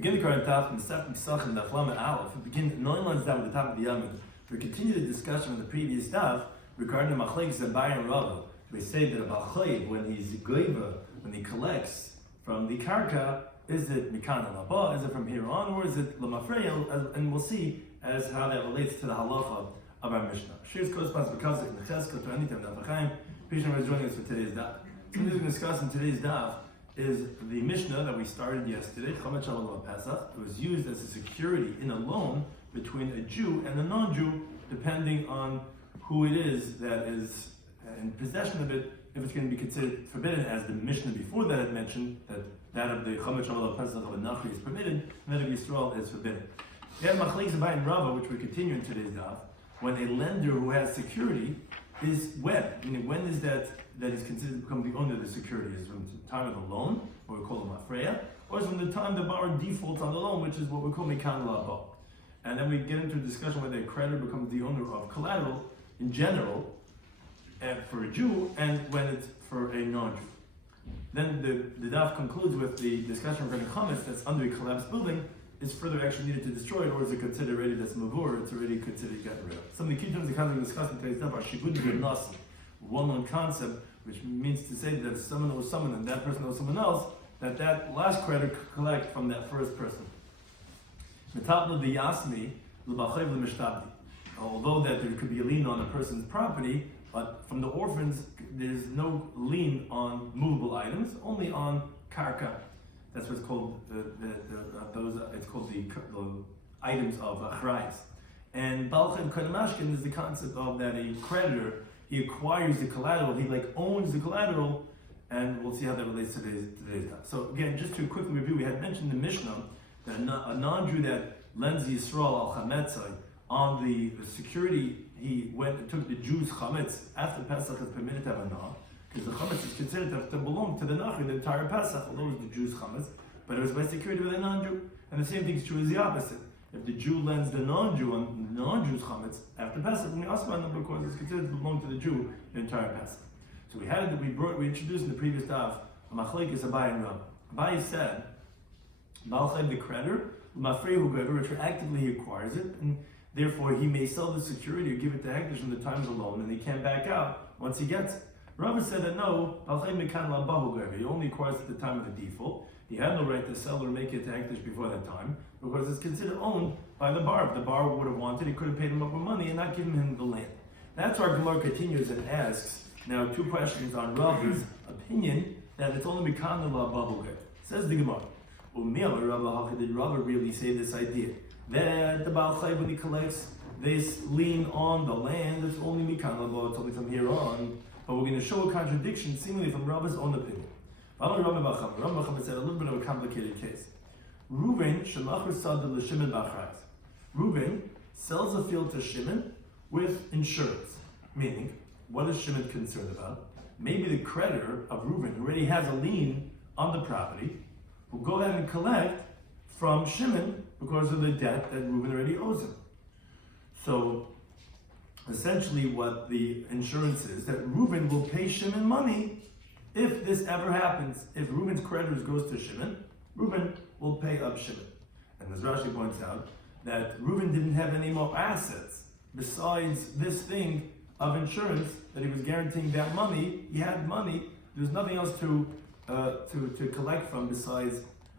Begin the current Daf Pesachim Daf Aleph. We begin 9 lines down at the top of the Yomim. We continue the discussion of the previous Daf regarding the machlekes of Abai and Rava. We say that a Balchayv, when he's goiva, when he collects from the karka, is it mikan alaba, is it from here on, or is it lamafreya? And we'll see as how that relates to the halacha of our Mishnah. Shiur's corresponds because of Necheskel to anytime Daf Chaim. Pishan is joining us for today's Daf. Something we're going to discuss in today's Daf is the Mishnah that we started yesterday, Chametz Shalom Pesach. It was used as a security in a loan between a Jew and a non-Jew, depending on who it is that is in possession of it, if it's going to be considered forbidden, as the Mishnah before that had mentioned, that of the Chametz Shalom Pesach of a Nachri is permitted, and that of Yisrael is forbidden. We have machlekes Abai and Rava, which we continue in today's Daf, when a lender who has security is when? Meaning, when is that is considered to become the owner of the security? Is from the time of the loan, what we call the mafreya, or is from the time the borrower defaults on the loan, which is what we call mikan la'aba. And then we get into a discussion whether a creditor becomes the owner of collateral in general, for a Jew, and when it's for a non-Jew. Then the Daf concludes with the discussion regarding chametz that's under a collapsed building. Is further action needed to destroy it, or is it considered already that's mavur? It's already considered gotten rid of. Some of the key terms the concept discussed in today's Daf are shigud v'nasi, well-known concept, which means to say that if someone knows someone and that person knows someone else, that last creditor could collect from that first person. Although that there could be a lien on a person's property, but from the orphans, there's no lien on movable items, only on karka. That's what's called it's called the items of achrayis. And Balchem Kadamashkin is the concept of that a creditor, he acquires the collateral, he owns the collateral, and we'll see how that relates to today's Daf. So again, just to quickly review, we had mentioned in the Mishnah that a non-Jew that lends Yisrael al chametzai on the security, he went and took the Jew's chametz after Pesach is permitted to have a nah, because the chametz is considered to belong to the nachri the entire Pesach, although it was the Jew's chametz, but it was by security with a non-Jew. And the same thing is true as the opposite. If the Jew lends the non-Jew on the non-Jew's chametz after Pesach, then the asman number because it's considered to belong to the Jew the entire Pesach. So we introduced in the previous daf a machlekes Abai and Rava. Abai said, Balchayv the creditor, Mafrehu goiver, retroactively he acquires it, and therefore he may sell the security or give it to Hekdesh from the time of the loan, and he can't back out once he gets it. Rava said that no, Balchayv mikan la'bahu goiver, he only acquires at the time of the default. He had no right to sell or make it to Hekdesh before that time, because it's considered owned by the borrower. If the borrower would have wanted, he could have paid him up with money and not given him the land. That's where our Gemara continues and asks, now 2 questions on Rava's opinion, that it's only mikan la'bahu goiver. Says the Gemara, did Rava really say this idea? That the Baal Chai, when he collects this lien on the land, it's only mikan la'bahu, it's only from here on. But we're going to show a contradiction, seemingly from Rava's own opinion. Rava said a little bit of a complicated case. Reuven sells a field to Shimon with insurance. Meaning, what is Shimon concerned about? Maybe the creditor of Reuven, who already has a lien on the property, will go ahead and collect from Shimon because of the debt that Reuven already owes him. So, essentially what the insurance is, that Reuven will pay Shimon money if this ever happens. If Reuven's creditors goes to Shimon, Reuven will pay up Shimon. And as Rashi points out, that Reuven didn't have any more assets besides this thing of insurance, that he was guaranteeing that money. He had money, there's nothing else to collect from besides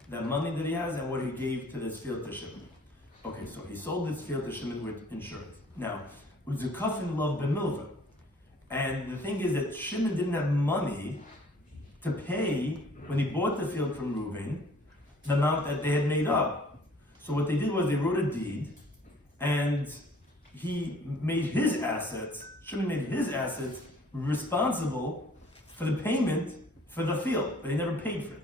that money that he has and what he gave to this field to Shimon. Okay, so he sold this field to Shimon with insurance. Now, it was a kafin love b'milva. And the thing is that Shimon didn't have money to pay, when he bought the field from Reuven, the amount that they had made up. So what they did was they wrote a deed, and he made his assets, Shimon made his assets responsible for the payment for the field, but he never paid for it.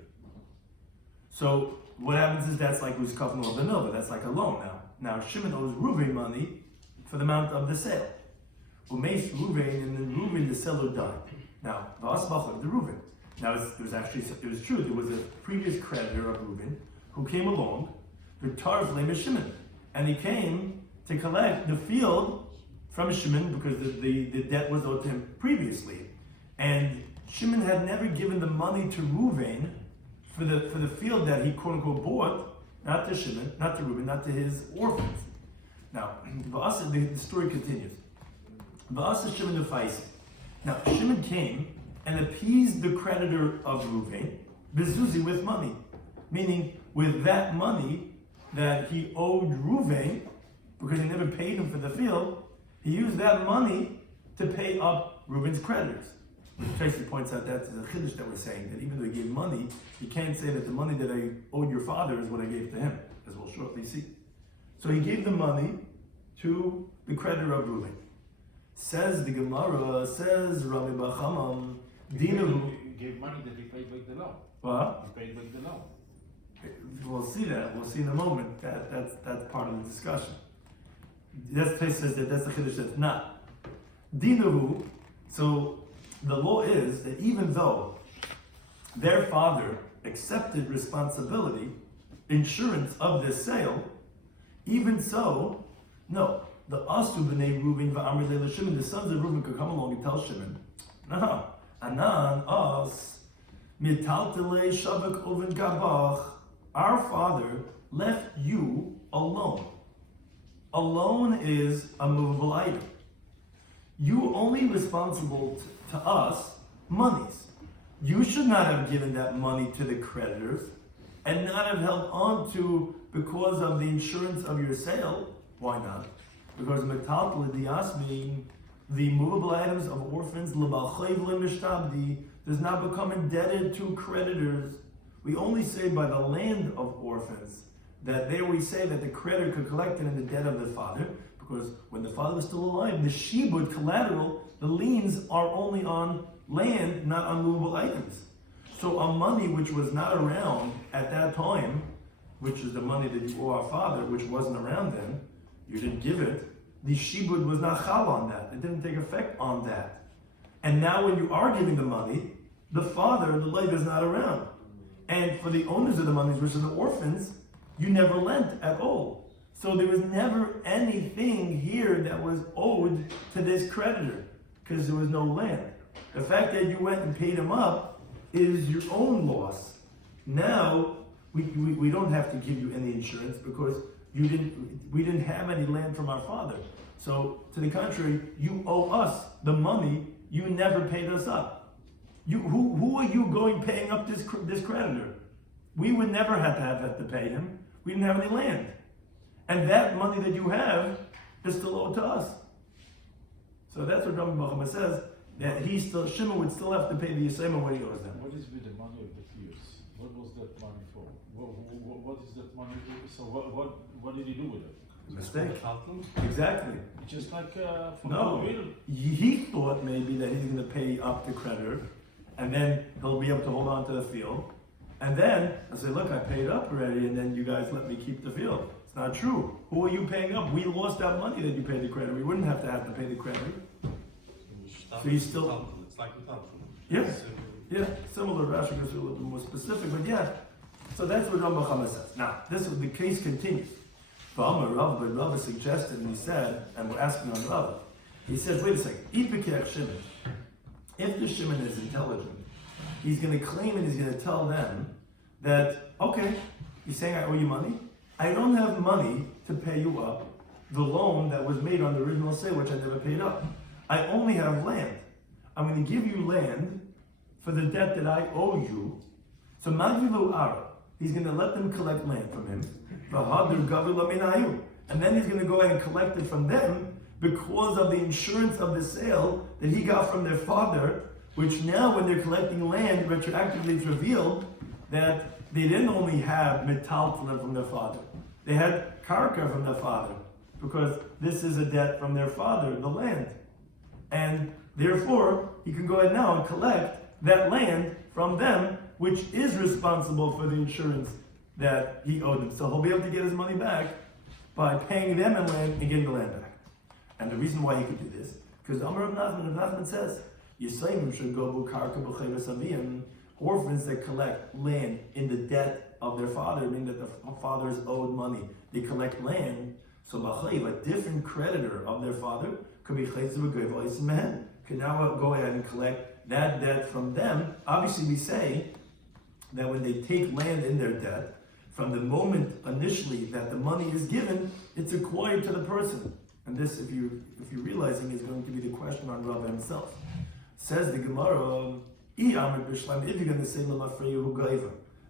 So what happens is that's like who's kafin love b'milva, that's like a loan now. Now Shimon owes Reuven money for the amount of the sale. Umeis Reuven, and then Reuven, the seller, died. Now, the Reuven. Now, it was true. There was a previous creditor of Reuven who came along, the Tar's name is Shimon, and he came to collect the field from Shimon because the debt was owed to him previously, and Shimon had never given the money to Reuven for the field that he quote unquote bought, not to Shimon, not to Reuben, not to his orphans. Now, the story continues. Shimon Now, Shimon came and appeased the creditor of Reuven, Bezuzi, with money. Meaning, with that money that he owed Reuven, because he never paid him for the field, he used that money to pay up Reuben's creditors. Tracy points out that's the chiddush that we're saying, that even though he gave money, you can't say that the money that I owed your father is what I gave to him, as we'll shortly see. So he gave the money to the creditor of Reuven. Says the Gemara, says Rabbi Bachamam, Dinu. He gave money that he paid back the loan. What? He paid back the loan. We'll see that. We'll see in a moment. That's part of the discussion. That's place says that that's the chiddush that's not. Dinu. So the law is that even though their father accepted responsibility, insurance of this sale, even so, no. The Asu b'nei Reuven v'amri leila Shimon, the sons of Reuven could come along and tell Shimon, no, Anan, us, mitaltele shavak oven gabach, our father left you alone. Alone is a movable item. You only responsible to us monies. You should not have given that money to the creditors and not have held on to because of the insurance of your sale. Why not? Because metaltal diasmi, the movable items of orphans, does not become indebted to creditors. We only say by the land of orphans that there we say that the creditor could collect it in the debt of the father, because when the father was still alive, the shibud collateral, the liens are only on land, not on movable items. So a money which was not around at that time, which is the money that you owe our father, which wasn't around then, you didn't give it, the shibud was not chal on that. It didn't take effect on that. And now when you are giving the money, the father, the life is not around. And for the owners of the monies, which are the orphans, you never lent at all. So there was never anything here that was owed to this creditor, because there was no land. The fact that you went and paid him up is your own loss. Now, we don't have to give you any insurance because we didn't have any land from our father. So, to the contrary, you owe us the money, you never paid us up. Who are you going paying up this creditor? We would never have to pay him. We didn't have any land. And that money that you have is still owed to us. So that's what Rabbi Bachama says, that Shimon would still have to pay the Yisrael what he owes them. What is with the money of the fields? What was that money for? What is that money? So what did he do with it? Mistake. Exactly. Just like no, he thought maybe that he's going to pay up the creditor, and then he'll be able to hold on to the field. And then I say, look, I paid up already, and then you guys let me keep the field. It's not true. Who are you paying up? We lost that money that you paid the creditor. We wouldn't have to pay the creditor. So he's still. It's like without. Yeah, similar. Rashi goes a little bit more specific, but yeah. So that's what Rabbi Chama says. Now, the case continues. But Rav suggested, and he said, and we're asking on Rav, he says, wait a second, if the Shimon is intelligent, he's going to claim and he's going to tell them that, okay, you're saying I owe you money? I don't have money to pay you up the loan that was made on the original sale, which I never paid up. I only have land. I'm going to give you land for the debt that I owe you. So Magilu Ara, he's going to let them collect land from him. And then he's going to go ahead and collect it from them because of the insurance of the sale that he got from their father, which now when they're collecting land, retroactively it's revealed that they didn't only have metaltalin from their father. They had karka from their father because this is a debt from their father, the land. And therefore, he can go ahead now and collect that land from them, which is responsible for the insurance that he owed them. So he'll be able to get his money back by paying them in land and getting the land back. And the reason why he could do this, because Amar of Nachman says, Yisraelim should go bukarka b'chayvas aviyim, orphans that collect land in the debt of their father, meaning that the father is owed money. They collect land, so b'chayv, a different creditor of their father, could be chaytz v'goyv oisim can now go ahead and collect that debt from them. Obviously we say that when they take land in their debt, from the moment initially that the money is given, it's acquired to the person. And this, if you're realizing, is going to be the question on Rav himself. Says the Gemara, if you're going to say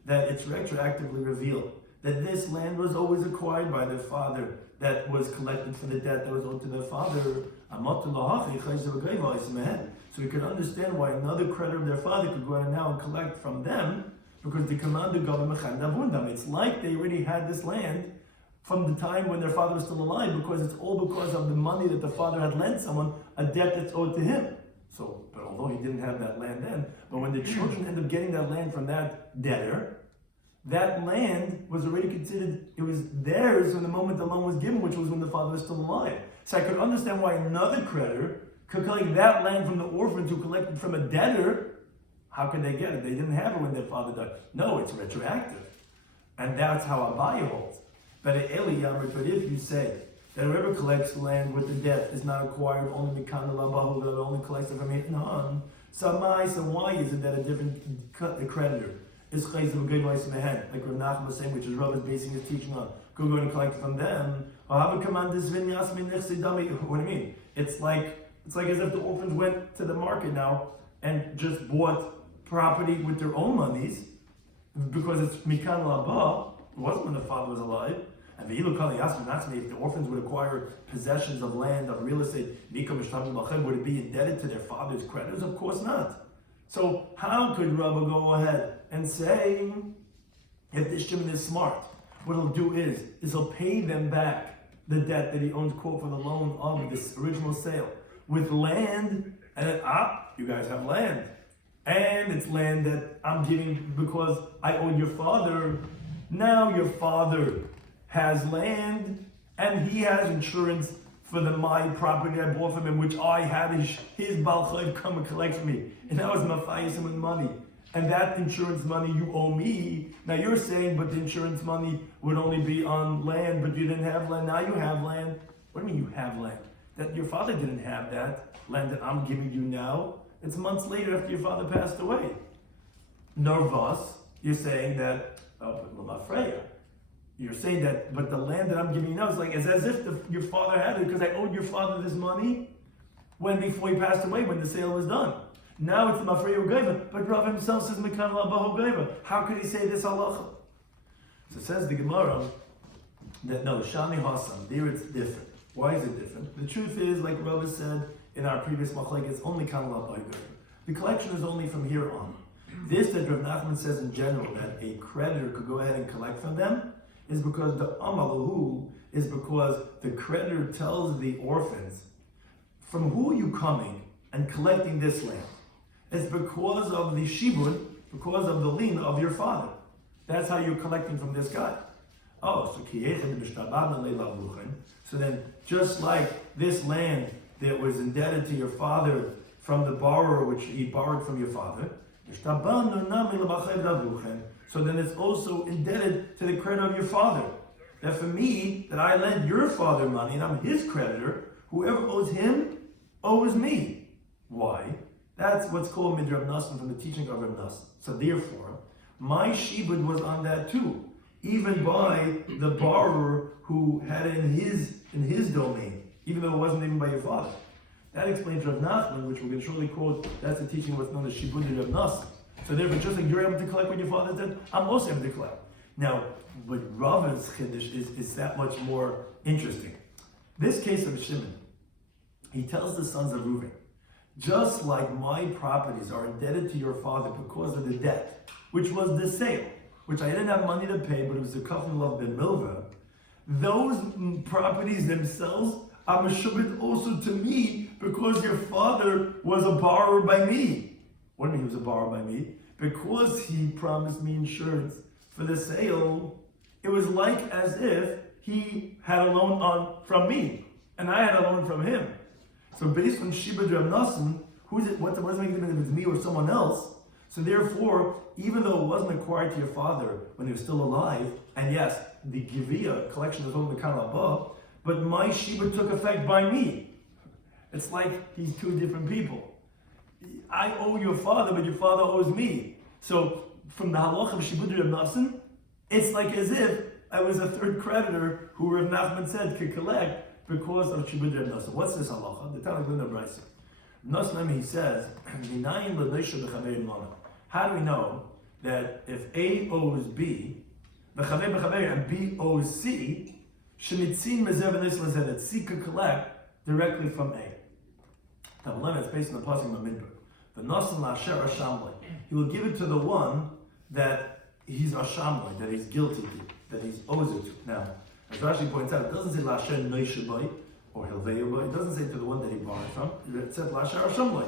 that it's retroactively revealed that this land was always acquired by their father, that was collected for the debt that was owed to their father. So we can understand why another creditor of their father could go out now and collect from them, because the command of government, it's like they already had this land from the time when their father was still alive, because it's all because of the money that the father had lent someone, a debt that's owed to him. So, but although he didn't have that land then, but when the children end up getting that land from that debtor, that land was already considered, it was theirs from the moment the loan was given, which was when the father was still alive. So I could understand why another creditor could collect that land from the orphans who collected from a debtor. How could they get it? They didn't have it when their father died. No, it's retroactive. And that's how Abaye holds. But if you say that whoever collects land with the debt is not acquired only Mikan Labahu, that only collects it from Hittan on, so why is it that a different creditor is chayz of a good voice mehen, like Rav Nachman was saying, which is Rav is basing his teaching on, go and collect from them, or have a command this vinyas min nechsidami. What do you mean? It's like as if the orphans went to the market now and just bought property with their own monies, because it's mikan laba. It wasn't when the father was alive. And the ilu kali yasmin, that's me. If the orphans would acquire possessions of land, of real estate, would it be indebted to their father's creditors? Of course not. So how could Rabbi go ahead and say, if this Shimon is smart, what he'll do is he'll pay them back the debt that he owns, quote, for the loan of this original sale, with land, and then, you guys have land. And it's land that I'm giving because I owed your father. Now your father has land, and he has insurance for my property I bought from him, which I had his Baal Chayv come and collect from me. And that was mafayis with money. And that insurance money you owe me. Now you're saying, but the insurance money would only be on land, but you didn't have land. Now you have land. What do you mean you have land? That your father didn't have that land that I'm giving you now. It's months later after your father passed away. Nervous, you're saying that, Freya. You're saying that, but the land that I'm giving you now is like, it's as if your father had it, because I owed your father this money before he passed away, when the sale was done. Now it's the Mafreya Gaiva, but Rav himself says Mekan Labahu Gaiva. How could he say this halacha? So says the Gemara that no, Shani Hasam, there it's different. Why is it different? The truth is, like Rav has said in our previous machlek, it's only Kan Labahu Gaiva. The collection is only from here on. This that Rav Nachman says in general, that a creditor could go ahead and collect from them, is because the amalahu is because the creditor tells the orphans, from who are you coming and collecting this land? It's because of the shibud, because of the lien of your father. That's how you're collecting from this guy. So then, just like this land that was indebted to your father from the borrower, which he borrowed from your father, so then it's also indebted to the credit of your father. That for me, that I lend your father money and I'm his creditor, whoever owes him owes me. Why? That's what's called Midrash Nasan, from the teaching of Rav Nasan. So therefore, my shibud was on that too, even by the borrower who had it in his domain, even though it wasn't even by your father. That explains Rav Nachman, which we're going to shortly quote. That's the teaching of what's known as shibud Rav Nasan. So therefore, just like you're able to collect when your father did, I'm also able to collect. Now, what Rav's chiddush is that much more interesting. This case of Shimon, he tells the sons of Reuben, just like my properties are indebted to your father because of the debt, which was the sale, which I didn't have money to pay, but it was the kafan of ben milva, those properties themselves are meshubit also to me because your father was a borrower by me. What do you mean he was a borrower by me? Because he promised me insurance for the sale, it was like as if he had a loan from me, and I had a loan from him. So based on Shibud Rav Nasan, who's it? What doesn't make a difference if it's me or someone else? So therefore, even though it wasn't acquired to your father when he was still alive, and yes, the Givia collection is only Kan Labah, but my Shibud took effect by me. It's like he's two different people. I owe your father, but your father owes me. So from the halach of Shibud Rav Nasan, it's like as if I was a third creditor who Rav Nachman said could collect because of Shibud Reb Nosson. What's this halacha? The Tanakh in the Brisa. Nosson, he says, how do we know that if A owes B, and B owes C, that C could collect directly from A? It's based on the passing of Midbar. The Nosson Lasher Ashamloi. He will give it to the one that he's Ashamloi, that he's guilty to, that he's owes it to. Now, as Rashi points out, it doesn't say Lasher Noishabai or Hilveyabai. It doesn't say to the one that he borrowed from. It says Lasher Ashamloi,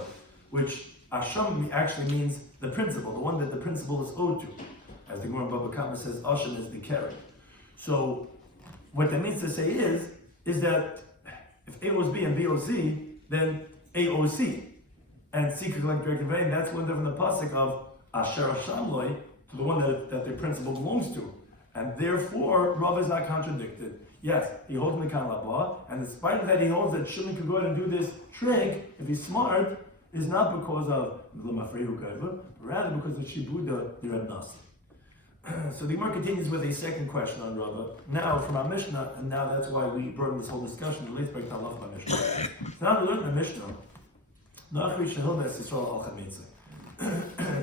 which Asham actually means the principal, the one that the principal is owed to. As the Gemara Baba Kama says, Asham is the carry. So, what that means to say is that if A owes B and B owes C, then A owes C. And C could collect direct conveying. That's one from the pasuk of Asher Shamloi, to the one that the principal belongs to. And therefore, Rav is not contradicted. Yes, he holds Mikan Labah, and in spite of that, he holds that Shimon could go ahead and do this trick, if he's smart, is not because of L'mafrehu Kaiva, but rather because of Shibuda the Reb Nosson. So the Gemara continues with a second question on Rava. Now from our Mishnah, and now that's why we brought in this whole discussion, the Leith Break Talach by Mishnah. So now we learn in the Mishnah, Nachri Shehil Bes Yisrael Al Chametze.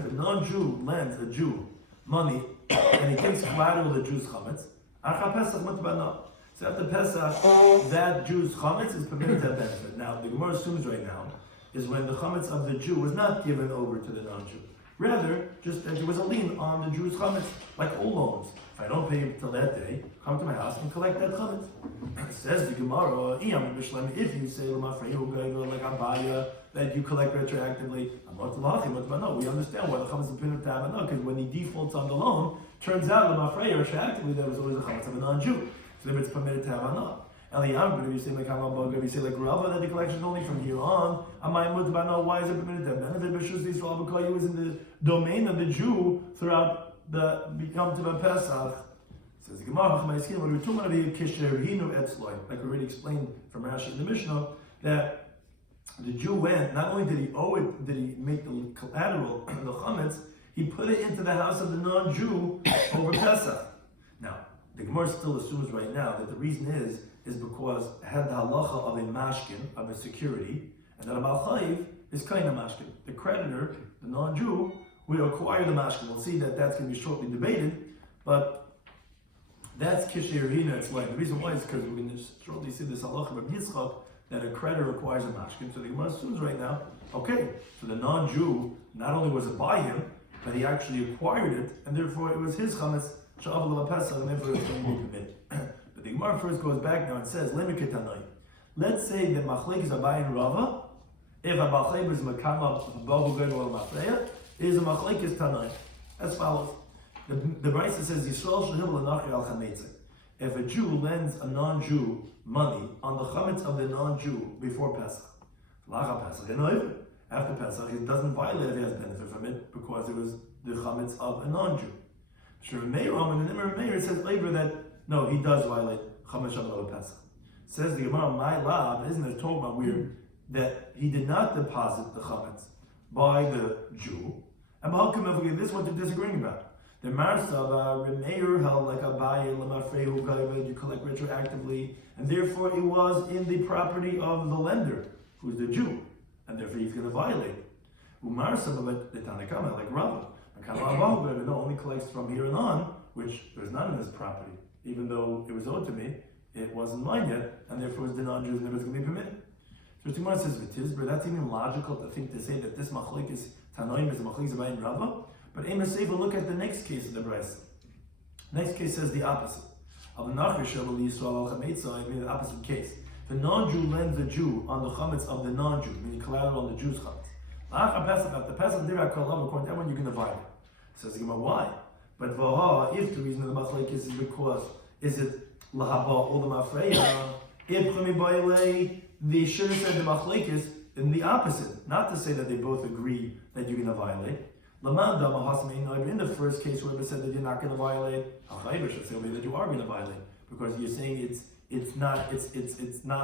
The non-Jew lends a Jew money, and he takes collateral the Jew's chametz. Achar Pesach Mutbana. So after Pesach, that Jew's chametz is permitted to have benefit. Now the Gemara assumes right now is when the chametz of the Jew was not given over to the non-Jew. Rather, just that there was a lien on the Jew's chametz, like all loans. If I don't pay till that day, come to my house and collect that chametz. Says the Gemara, if you say like Abaya, that you collect retroactively, no, we understand why the chametz is permitted to have no, because when he defaults on the loan, turns out retroactively there was always a chametz of a non-Jew, so then it's permitted to have a no. If you say like Hamabog, if you say like Rava, that the collection is only from here on, why is it permitted to have benefit? Because he was in the domain of the Jew throughout the become to Pesach. Says the Gemara, like we already explained from Rashi in the Mishnah, that the Jew went, not only did he owe it, did he make the collateral, the chametz, he put it into the house of the non-Jew over Pesach. Now, the Gemara still assumes right now that the reason is because it had the halacha of a mashkin, of a security, and that a malchayiv is kind of mashkin. The creditor, the non-Jew, will acquire the mashkin. We'll see that that's going to be shortly debated, but that's kisher rina. It's like the reason why is because we're going to shortly see this halacha of Yitzchak that a creditor acquires a mashkin. So the Gemara assumes right now, okay, so the non-Jew not only was it by him, but he actually acquired it, and therefore it was his chametz. And therefore it's going to be permitted. But the Gemara first goes back now and says, let's say that Machlek is Abai and Rava, if a Machlek is Makama Bahu Ged or Mafreya, is a Machlek is Tanai. As follows. The Brisa says, Yisrael Shehil L'Nachri Al Chametze. If a Jew lends a non-Jew money on the chametz of the non-Jew before Pesach, Lacha Pesach, after Pesach, it doesn't violate if he has benefit from it because it was the chametz of a non-Jew. Meir says later that no, he does violate Chametz Shabbat Pesach. Says the Gemara, my lab, isn't it talking about weird that he did not deposit the Chametz by the Jew? And this is what they're disagreeing about. The Marsa Meir held like a Abaye Lamafrehu, you collect retroactively, and therefore it was in the property of the lender, who's the Jew, and therefore he's going to violate. Umarsa the Tanakama, like Rava. No, only collects from here and on, which there's none in his property. Even though it was owed to me, it wasn't mine yet, and therefore the non-Jews never going to be permitted. So Tumar says, but that's even logical to say that this machlek is Tanoim is machlek Zabayin Rava. But Amos Sefer, look at the next case of the Brisa. Next case says the opposite. Of Nachri Shebel Yisrael Al Chametza, I mean the opposite case. The non-Jew lends the Jew on the chametz of the non-Jew, meaning collateral on the Jew's chametz. After Pesach, according to everyone, you're going to violate. Says the Gemara, why? But if the reason of the machlek is because is it lahaba or the mafreya? The shiur said the machlek is in the opposite, not to say that they both agree that you're going to violate. In the first case, whoever said that you're not going to violate, should say that you are going to violate because you're saying it's not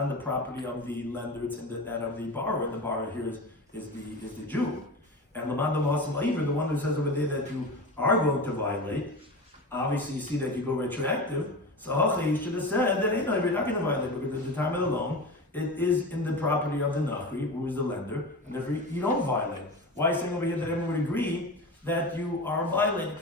in the property of the lender, it's in that of the borrower, and the borrower here is the Jew. And the one who says over there that you are going to violate, Obviously, you see that you go retroactive. So you should have said that you're not going to violate because at the time of the loan, it is in the property of the Nachri, who is the lender, and therefore you don't violate. Why is saying over here that everyone would agree that you are violating?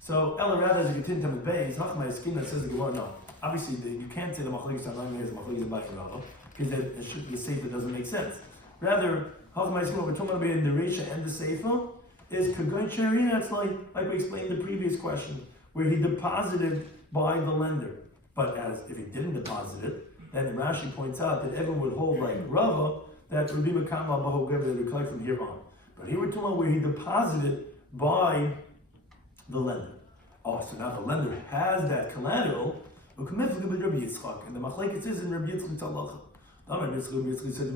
So Ella rather as you continue to base, Hachma skin that says the Gemara, no. Obviously, you can't say the Machlekes Tannaim is Machlekes Ba'Yirah, because the Seifa doesn't make sense. Rather, Hachma skin what we're talking about in the Reisha and the Seifa is Kagoy Sharia. It's like we explained in the previous question, where he deposited by the lender. But as if he didn't deposit it, then Rashi points out that everyone would hold like Rava, that Rabbi Makama Bahogev that would collect from here on. But here we're talking about where he deposited by the lender. Oh, so now the lender has that collateral, and the Machlekes is in Rabbi Yitzchak Talacha. Rabbi Yitzchak said,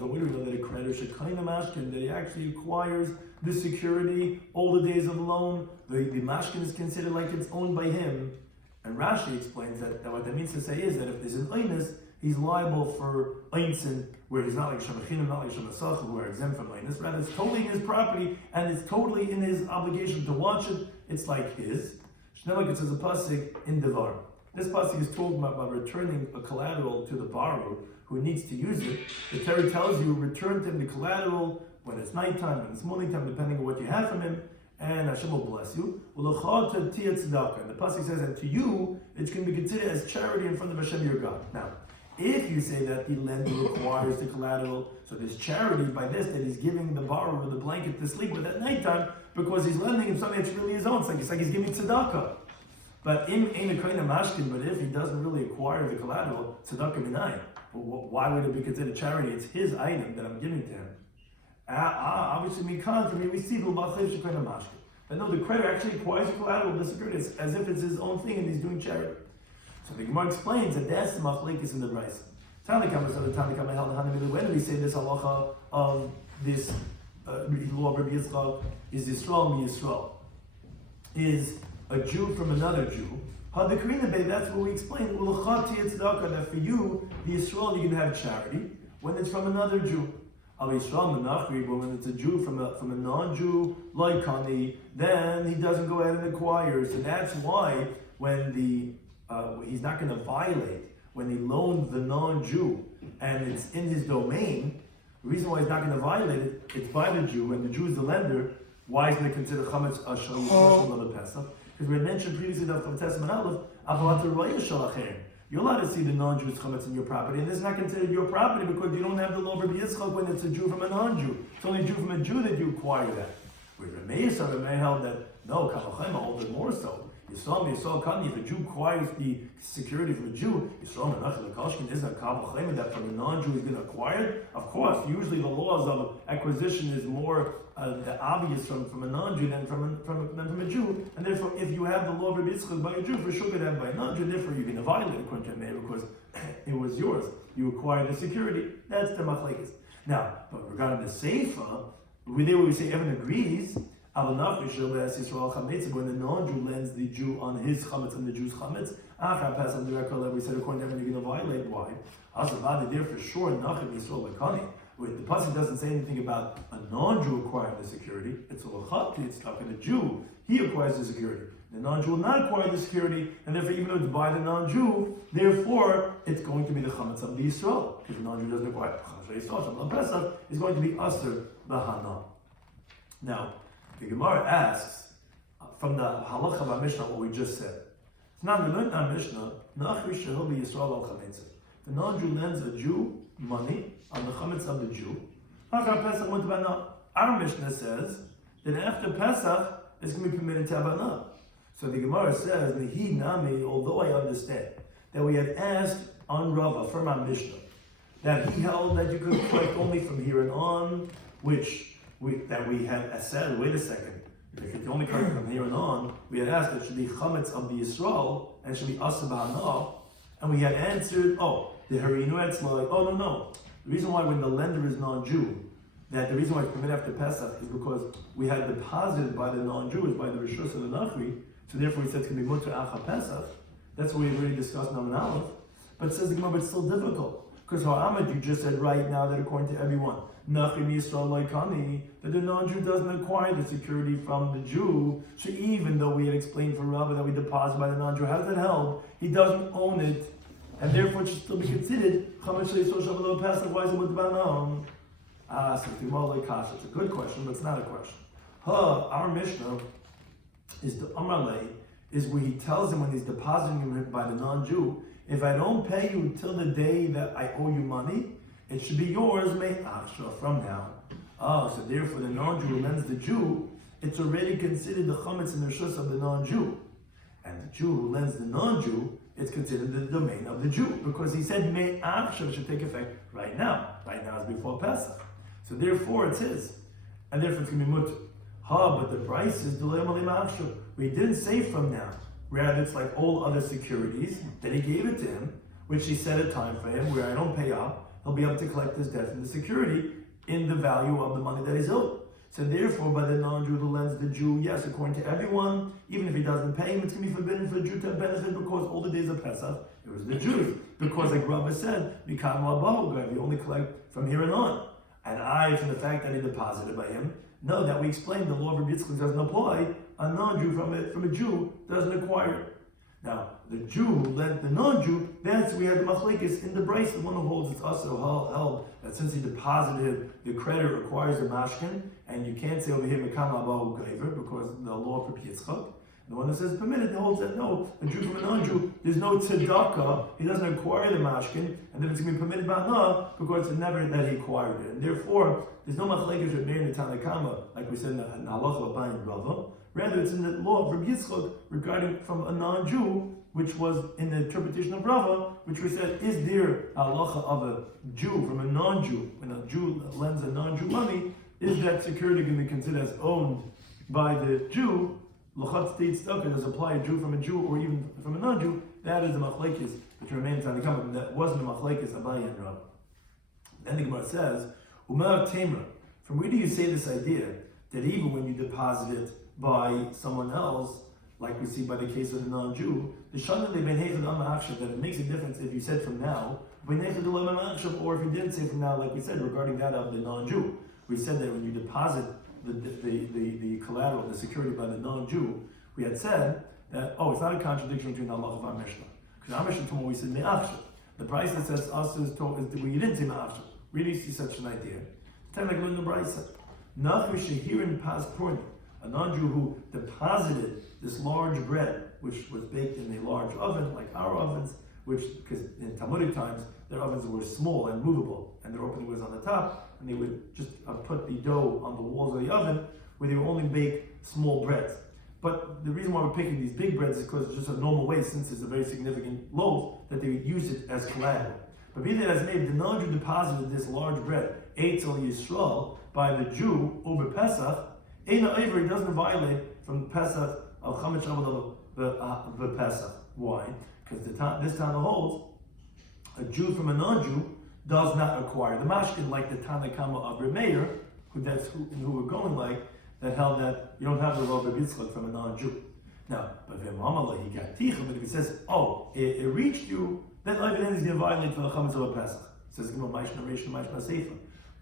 but we don't know that a creditor should kind of mashkin, that he actually acquires the security all the days of the loan. The mashkin is considered like it's owned by him. And Rashi explains that what that means to say is that if there's an oinus, he's liable for oinsin, where he's not like shamachinim, not like shamasach, who are exempt from oinus. Rather, it's totally in his property, and it's totally in his obligation to watch it. It's like his. Shnemak, it says a pasuk in Devar. This pasuk is talking about returning a collateral to the borrower who needs to use it. The Torah tells you, return to him the collateral when it's nighttime, when it's morning time, depending on what you have from him, and Hashem will bless you. And the pasuk says that to you, it's going to be considered as charity in front of Hashem your God. Now, if you say that the lender requires the collateral, so there's charity by this, that he's giving the borrower the blanket to sleep with at nighttime, because he's lending him something that's really his own. It's like he's giving tzedakah. But in a kind of mashkin, but if he doesn't really acquire the collateral, tzedakah minai. Why would it be considered charity? It's his item that I'm giving to him. Obviously, we see the kind of mashkin. But no, the creditor actually acquires the collateral of the security. It's as if it's his own thing and he's doing charity. So the Gemara explains that that's the machlekes in the Brisa. When do we say this halacha of this law of Rabbi Yitzchak is Yisrael mi Yisrael? Is a Jew from another Jew? That's what we explain. That for you, the Yisrael, you can have charity when it's from another Jew. But when it's a Jew from a non-Jew, like Kani, then he doesn't go ahead and acquire. So that's why when he's not going to violate when he loans the non-Jew and it's in his domain. The reason why he's not going to violate it, it's by the Jew, and the Jew is the lender. Why isn't it considered chametz ashal yishol Pesach? Because we had mentioned previously that from Testament Aleph, you're allowed to see the non-Jews chametz in your property, and this is not considered your property because you don't have the law of Rabbi Yitzchak when it's a Jew from a non-Jew. It's only a Jew from a Jew that you acquire that. Whereas Rabbi may held that no, Kavachayim holds it more so. Yisrael Kani, if a Jew acquires the security from a Jew, Yisrael Menachel Kashkin isn't a Kavachayim that from a non-Jew is going to acquire it. Of course, usually the laws of acquisition is more obvious from a non-Jew than from a Jew, and therefore if you have the law of Rabbi Yitzchak by a Jew, for sure you can have by a non-Jew, therefore you're going to violate it according to Meir because it was yours. You acquired the security. That's the machlekes. Now, but regarding the Seifa, we say everyone agrees. When the non-Jew lends the Jew on his chametz and the Jew's chametz, we said according to everyone you're going to violate. Why? There for sure, the pasuk doesn't say anything about a non-Jew acquiring the security. It's stuck in the Jew. He acquires the security. The non-Jew will not acquire the security, and therefore, even though it's by the non-Jew, therefore it's going to be the chametz of the Yisrael, because the non-Jew doesn't acquire the Yisrael. Pesach is going to be aser b'hana. Now, the Gemara asks from the halacha of our Mishnah what we just said. It's not the learned our Mishnah. The non-Jew lends a Jew money on the chametz of the Jew. Our Mishnah says that after Pesach it's going to be permitted to have anah. So the Gemara says, although I understand that we had asked on Rava from our Mishnah that he held that you could collect only from here and on, which we had said, wait a second, if you can only collect from here and on, we had asked that it should be chametz of the Yisrael and it should be asa b'hana, and we had answered, the harinu etzloi, no. The reason why when the lender is non-Jew, that the reason why it's permitted after Pesach is because we had deposited by the non-Jews, by the Rishus of the Nachri, so therefore he said it's going to be mutter acha Pesach. That's what we already discussed in Aleph. But it says the Gemara, but it's still difficult. Because Ha'amad, you just said right now that according to everyone, Nachim Yisrael Loikani, that the non-Jew doesn't acquire the security from the Jew. So even though we had explained for Rabbi that we deposit by the non-Jew, how does that help? He doesn't own it, and therefore it should still be considered. Why is it Mutabanon? So it's a good question, but it's not a question. Our Mishnah is the Amarle, is where he tells him when he's depositing him by the non-Jew, if I don't pay you till the day that I owe you money, it should be yours from now. So therefore the non-Jew who lends the Jew, it's already considered the chametz and the reshus of the non-Jew. And the Jew who lends the non-Jew, it's considered the domain of the Jew, because he said me'achshav should take effect right now. Right now is before Pesach. So therefore it's his. And therefore it's going to be mutter. But the price is delay ma'achshav. We didn't say from now. Rather, it's like all other securities that he gave it to him, which he set a time for him where I don't pay up, he'll be able to collect his debt from the security in the value of the money that he's owed. So therefore, by the non-Jew who lends the Jew, yes, according to everyone, even if he doesn't pay him, it's going to be forbidden for the Jew to have benefit because all the days of Pesach, it was the Jews. Because like Rabbi said, you only collect from here and on. And from the fact that he deposited by him, no, that we explained the law of Rabbi Yitzchak doesn't apply. A non-Jew from a Jew doesn't acquire it. Now, the Jew who lent the non-Jew, that's we have the machlekes in the Bryce, the one who holds it's also held that since he deposited, the creditor requires a mashkin, and you can't say over here mekam abahu gaiver because the law for Yitzchak. The one that says permitted holds that no, a Jew from a non-Jew, there's no tzedakah, he doesn't acquire the mashkin, and then it's going to be permitted by Allah because it's never that he acquired it. And therefore, there's no machlekes with Meir and Tanakama, like we said in the halacha of Bayin Rava. Rather, it's in the law of Rabbi Yitzchak regarding from a non-Jew, which was in the interpretation of Rava, which we said, is there a halacha of a Jew from a non-Jew? When a Jew lends a non-Jew money, is that security going to be considered as owned by the Jew? Lachat state tzedakah does apply a Jew from a Jew or even from a non-Jew. That is the machlekes which remains on the comment. That wasn't the machlekes Abaye and Rava. Then the Gemara says, Umar Tamer. From where do you say this idea that even when you deposit it by someone else, like we see by the case of the non-Jew, the shana that it makes a difference if you said from now, or if you didn't say from now, like we said regarding that of the non-Jew. We said that when you deposit the collateral, the security by the non-Jew, we had said that, it's not a contradiction between Allah of our Mishnah. Because our Mishnah told we said me'achshav. The price that says us is well, you didn't say me'achshav. Really see such an idea. Time like in the Bryce said, Nachu shehirin pas purni. A non-Jew who deposited this large bread, which was baked in a large oven, like our ovens, which, because in Talmudic times, their ovens were small and movable, and their opening was on the top, and they would just put the dough on the walls of the oven, where they would only bake small breads. But the reason why we're picking these big breads is because it's just a normal way, since it's a very significant loaf, that they would use it as collateral. But be that as may, the non-Jew deposited this large bread, Eitzel Yisrael, by the Jew over Pesach. Eina Ivory doesn't violate from Pesach al Chametz Shabbat the Pesach. Why? Because this Tana holds a Jew from a non-Jew does not acquire the mashkin, like the Tanakama of Reb Meir, who we're going like, that held that you don't have the law of Yitzchak from a non-Jew. Now, but he got ticha, but if he says, it reached you, then Levitin is going to violate for the Chametz of Pesach. It says,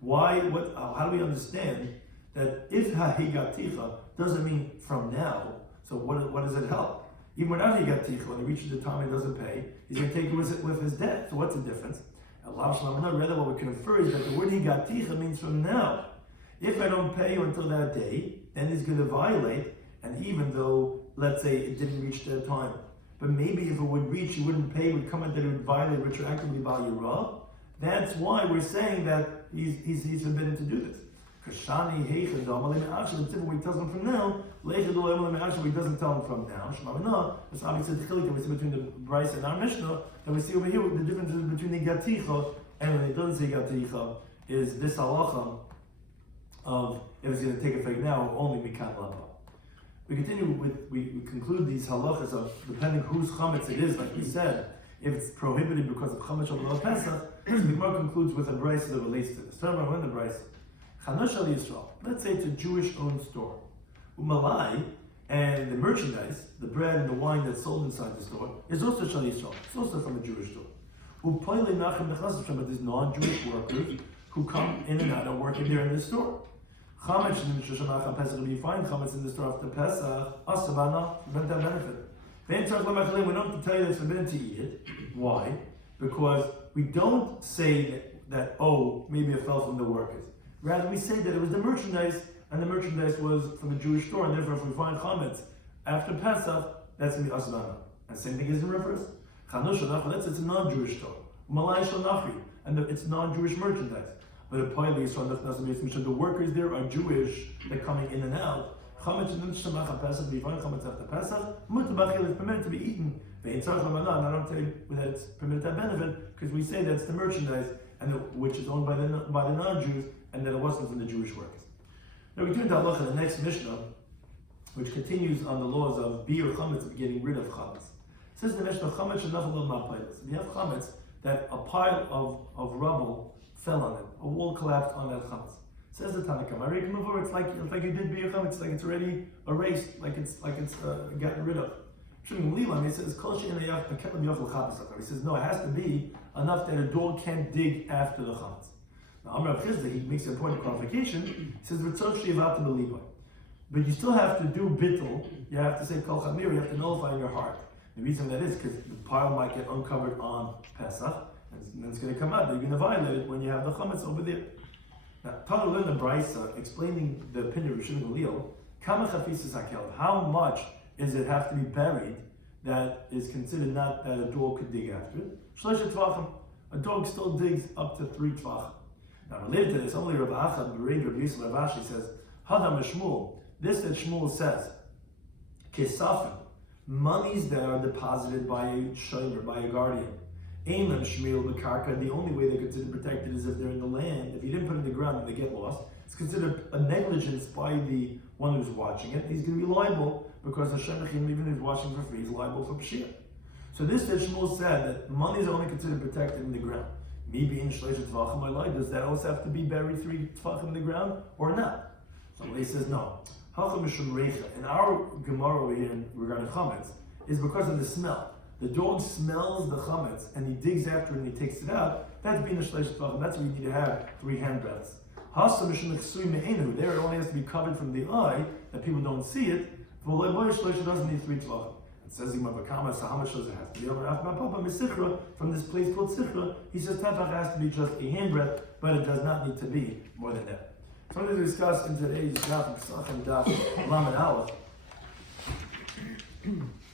why? How do we understand that if Higaticha doesn't mean from now, so what does it help? Even without Higaticha, when he reaches the time he doesn't pay, he's going to take it with his debt. So what's the difference? Rather, what we can infer is that the word Higaticha means from now. If I don't pay you until that day, then he's going to violate, and even though, let's say, it didn't reach that time, but maybe if it would reach, you wouldn't pay, would come out that it would violate retroactively by Yerah. That's why we're saying that he's forbidden to do this. Kashani Heichad Damalim typically he tells him from now, Leichad Damalim he doesn't tell him from now. Shemamina, that's obviously the chilik that we see between the Bryce and our Mishnah, that we see over here the difference between the Gaticha and when it doesn't say Gaticha is this halacha of if it's going to take effect now, only Mikan Lava. We continue we conclude these halachas of depending whose chametz it is, like we said, if it's prohibited because of chametz of Pesach, the Gemara concludes with a brayse that relates to this. Remember when the brayse, Chanosh al Yisrael, let's say it's a Jewish-owned store. Umalai, and the merchandise, the bread and the wine that's sold inside the store, is also Shal Yisrael. It's also from a Jewish store. But there's non-Jewish workers who come in and out and working there in the store. Chametz if you find chametz in the store after Pesach, asabana, prevent that benefit. We don't have to tell you that it's forbidden to eat it. Why? Because we don't say that maybe it fell from the workers. Rather, we say that it was the merchandise, and the merchandise was from the Jewish store, and therefore if we find chametz after Pesach, that's going to be asabana. And same thing is in reverse. It's a non-Jewish store. And it's non-Jewish merchandise. But the workers there are Jewish, they're coming in and out. Chametz if you find chametz after Pesach, it's permitted to be eaten. And I don't tell you that it's permitted to have benefit, because we say that's the merchandise, and which is owned by the non-Jews, and that it wasn't from the Jewish workers. Now we turn to halacha, the next Mishnah, which continues on the laws of biur chametz, of getting rid of chametz. It says the Mishnah, chametz shenafal al ma'payos. If you have chametz, that a pile of rubble fell on it, a wall collapsed on that chametz. Says the Tanakh, it's like you did biur chametz, like it's already erased, like it's gotten rid of. He says, he says, no, it has to be enough that a dog can't dig after the chametz. Now, Amar Chizda, he makes an important qualification. He says, but you still have to do bittul. You have to say kol chamir. You have to nullify in your heart. The reason that is because the pile might get uncovered on Pesach, and then it's going to come out that you're going to violate it when you have the chametz over there. Now, Tanu learned the Brisa explaining the opinion of Rishon Gamliel. Kama chafisas hakel. How much is it have to be buried that is considered not that a dog could dig after it? Shleisha tvachim. A dog still digs up to 3 tvachim. Now, related to this, only Rabbi Achad, Rabbi Yisrael Ravashi says, Hadam Shmuel. This that Shmuel says, kesafim, monies that are deposited by a shomer, by a guardian. Einam shmir b'karka. The only way they're considered protected is if they're in the land. If you didn't put it in the ground and they get lost, it's considered a negligence by the one who's watching it. He's going to be liable because the shemachim, even who's watching for free, is liable for pshia. So this that Shmuel said that monies are only considered protected in the ground. Me being shleisha tvachim, I like. Does that also have to be buried 3 tvachim in the ground or not? So he says no. In our Gemara over here regarding chametz is because of the smell. The dog smells the chametz and he digs after it and he takes it out. That's being a shleish tvachim. That's why you need to have 3 handbreadths. There it only has to be covered from the eye that people don't see it. Doesn't need 3 tvachim. It says so how much does it have to be? From this place called Sichra, he says tefach has to be just a handbreadth, but it does not need to be more than that. Something to discuss in today's Daf Pesachim Daf Lamed Aleph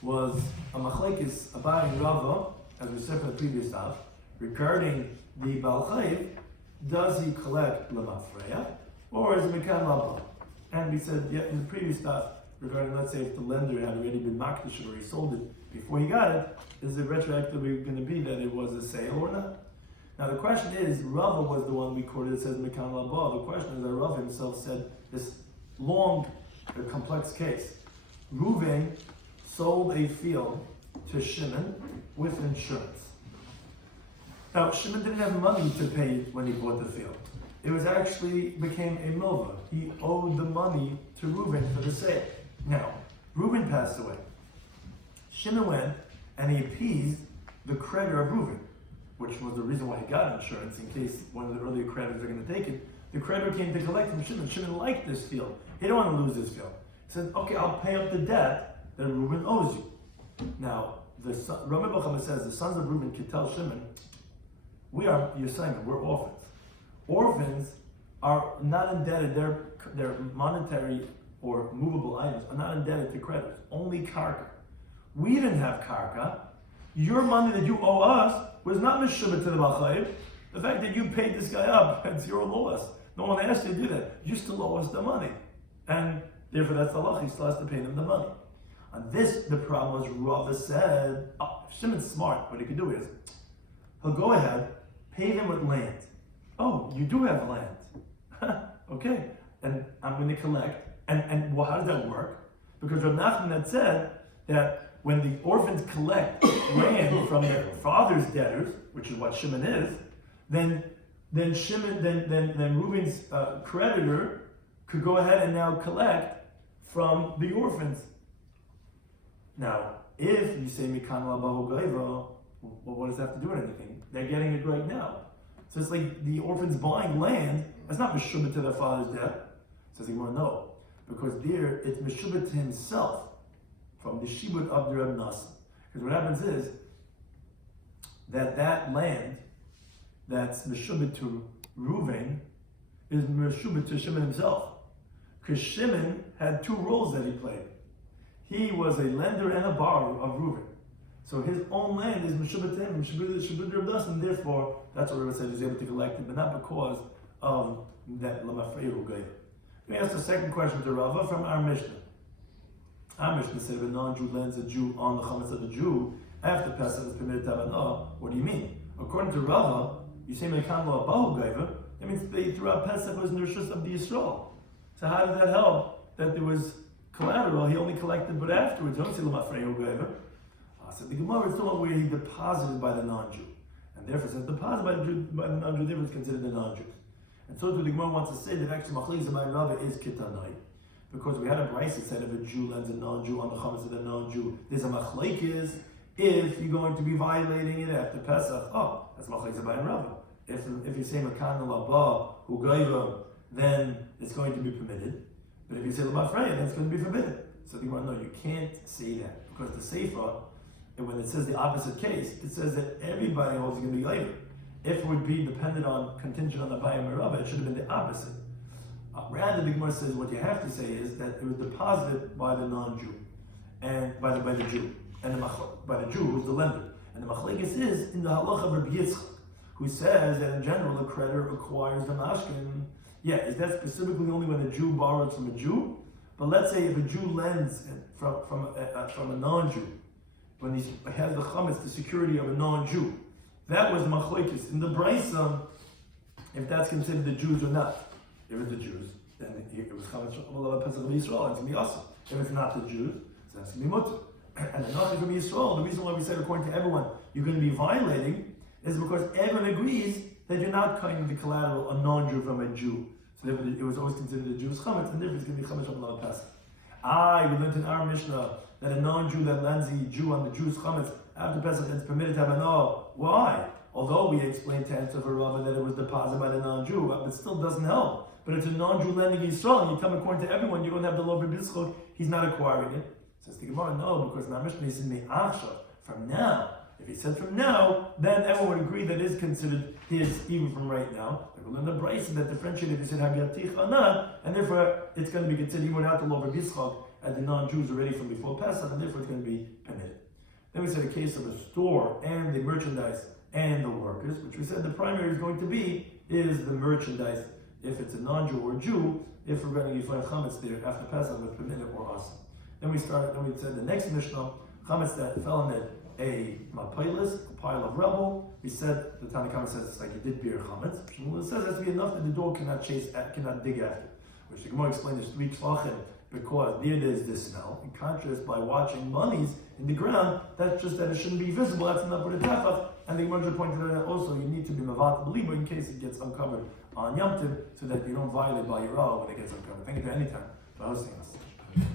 was a machlekes Abai and Rava, as we said from the previous Daf, regarding the Baal Chayiv. Does he collect Lamafreya or is it Mekan Laba? And we said in the previous Daf regarding, let's say, if the lender had already been makdish or he sold it before he got it, is it retroactively going to be that it was a sale or not? Now the question is, Rava was the one we quoted that says Mekan Laba. The question is that Rava himself said this long, complex case. Reuven sold a field to Shimon with insurance. Now Shimon didn't have money to pay when he bought the field. It was actually became a milva. He owed the money to Reuven for the sale. Now, Reuven passed away. Shimon went and he appeased the creditor of Reuven, which was the reason why he got insurance, in case one of the earlier creditors are going to take it. The creditor came to collect from Shimon. Shimon liked this field. He didn't want to lose this field. He said, okay, I'll pay up the debt that Reuven owes you. Now, Rami Bachama says, the sons of Reuven could tell Shimon, we are Yisayim, we're orphans. Orphans are not indebted, their monetary or movable items are not indebted to creditors, only karka. We didn't have karka. Your money that you owe us was not mishubah to the Baal Chayiv. The fact that you paid this guy up, it's your loss. No one asked you to do that. You still owe us the money. And therefore that's the law. He still has to pay them the money. On this, the problem was Rava said, if Shimon's smart, what he could do is, he'll go ahead, pay them with land. Oh, you do have land. Okay. And I'm going to collect. And well, how does that work? Because Rav Nachman had said that when the orphans collect land from their father's debtors, which is what Shimon is, then Reuben's creditor could go ahead and now collect from the orphans. Now, if you say Mikan Labahu Gaiva, well, what does that have to do with anything? They're getting it right now. So it's like the orphans buying land, that's not meshubit to their father's death. Says the Gemara, no. Because there, it's meshubit to himself from the shibud of the Reb Nassim. Because what happens is that land that's meshubit to Reuven is meshubit to Shimon himself. Because Shimon had two roles that he played. He was a lender and a borrower of Reuven. So his own land is meshubit to him, meshubit to Reb Nassim, and therefore that's what Reb said he's able to collect it, but not because of that lamafreiru gave. Let me ask the second question to Rava from our Mishnah. Our Mishnah said if a non-Jew lends a Jew on the chametz of a Jew after Pesach is permitted to have an what do you mean? According to Rava, you say mekan lo abahu gaiva, that means they throughout Pesach was in the rishus of the Yisrael. So how did that help that there was collateral? He only collected, but afterwards, don't say lamafreiru gaiva. So the Gemara is talking about where he deposited by the non-Jew, and therefore says deposit by the non-Jew, therefore is considered the non-Jew. And so the Gemara wants to say that actually machlekes by Rava is kitanai, because we had a brayse that said if a Jew lends a non-Jew on the chametz of the non-Jew, there's a machlekes if you're going to be violating it after Pesach. Oh, that's machlekes by Rava. If you say makan l'aba hu gaiva, then it's going to be permitted. But if you say l'mafreya, then it's going to be forbidden. So the Gemara, no, you can't say that because the sefer, and when it says the opposite case, it says that everybody holds going to be gaiva. If it would be dependent on contingent on the Bayam and Rava, it should have been the opposite. Rather, the Gemara says what you have to say is that it was deposited by the non-Jew and by the Jew and by the Jew who's the lender. And the machlekes is in the halacha of Rabbi Yitzchak, who says that in general a creditor acquires the mashkin. Yeah, is that specifically only when a Jew borrows from a Jew? But let's say if a Jew lends from a non-Jew, when he has the chametz, the security of a non-Jew. That was machlekes in the brayse, if that's considered the Jews or not. If it's the Jews, then it was chametz Pesach of Yisrael, it's going to be awesome. If it's not the Jews, so that's going to be mutter. And nothing from Yisrael. The reason why we said according to everyone you're going to be violating is because everyone agrees that you're not claiming the collateral a non-Jew from a Jew. So therefore it was always considered a Jew's chametz, and therefore it's going to be chametz of Pesach. We learned in our Mishnah that a non-Jew that lends a Jew on the Jew's chametz after Pesach, it's permitted to have an Why? Although we explained to answer for Rava that it was deposited by the non-Jew, but it still doesn't help. But it's a non-Jew lending Yisrael, and you come according to everyone, you don't have the law of B'Yitzchok, he's not acquiring it. Says the Gemara, no, because in our Mishnah he said me'achshav, from now. If he said from now, then everyone would agree that it is considered his even from right now. Like we'll learn the brayse that differentiate if he said Habiyatich or not, and therefore it's going to be considered even without the law of B'Yitzchok, as the non-Jews already from before Pesach, and therefore it's going to be permitted. Then we said a case of a store and the merchandise and the workers, which we said the primary is going to be is the merchandise. If it's a non-Jew or a Jew, if we're going to find chametz there after Pesach, we're permitted or awesome. Then we said the next Mishnah, chametz that fell in a mapailis, a pile of rubble. We said the Tanakhama says it's like you did beer chametz. It says it has to be enough that the dog cannot dig after. Which the Gemara explained there's 3 tefachim because there is this smell. In contrast, by watching monies in the ground, that's just that it shouldn't be visible. That's enough for the tefach. And the Gemara pointed out that also you need to be mavat believer in case it gets uncovered on Yom Tov, so that you don't violate by your own when it gets uncovered. Thank you for any time for hosting us.